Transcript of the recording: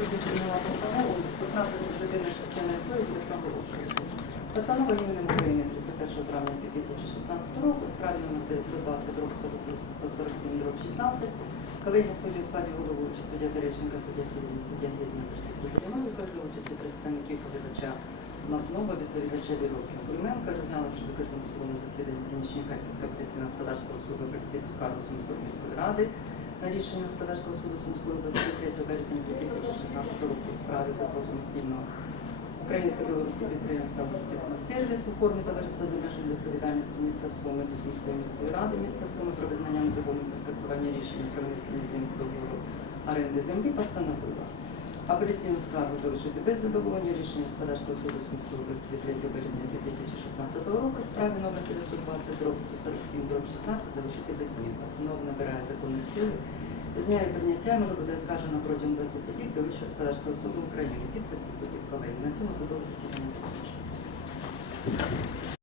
суді прийняла постанову, доступна людина частина якої буде проголошуватись. Постанова іменем України 31 травня 2016 року, у справі номер 920 рок 147 рок 16, колегія судді у складі головуючий суддя Терещенка, суддя Сергій, суддя Гідний, представитель Новіков за участі представників позивача Маслова, відповідача Віровки Клименка, розглянувши в відкритому судовому засіданні приміщення Харківського апеляційного господарського суду апеляційну скаргу Сумської міської ради на рішення господарського суду Сумської області 3 березня 2016 року у справі за позовом спільного українсько-білоруського підприємства «Сервіс» у формі товариства з обмеженою відповідальністю міста Суми до Сумської міської ради міста Суми про визнання незаконним скасування рішення про внесення договору оренди землі постановила апеляційну скаргу залишити без задоволення рішення господарського суду Сумської області 3 березня 2016 року справі номер 920 дроб 147 дроб 16 залишити без змін. Постанова набирає законної сили. З прийняття може бути оскаржена протягом 20 діб до Вищого господарського суду України. Підписи суддів колеги. На цьому судове засідання закінчено.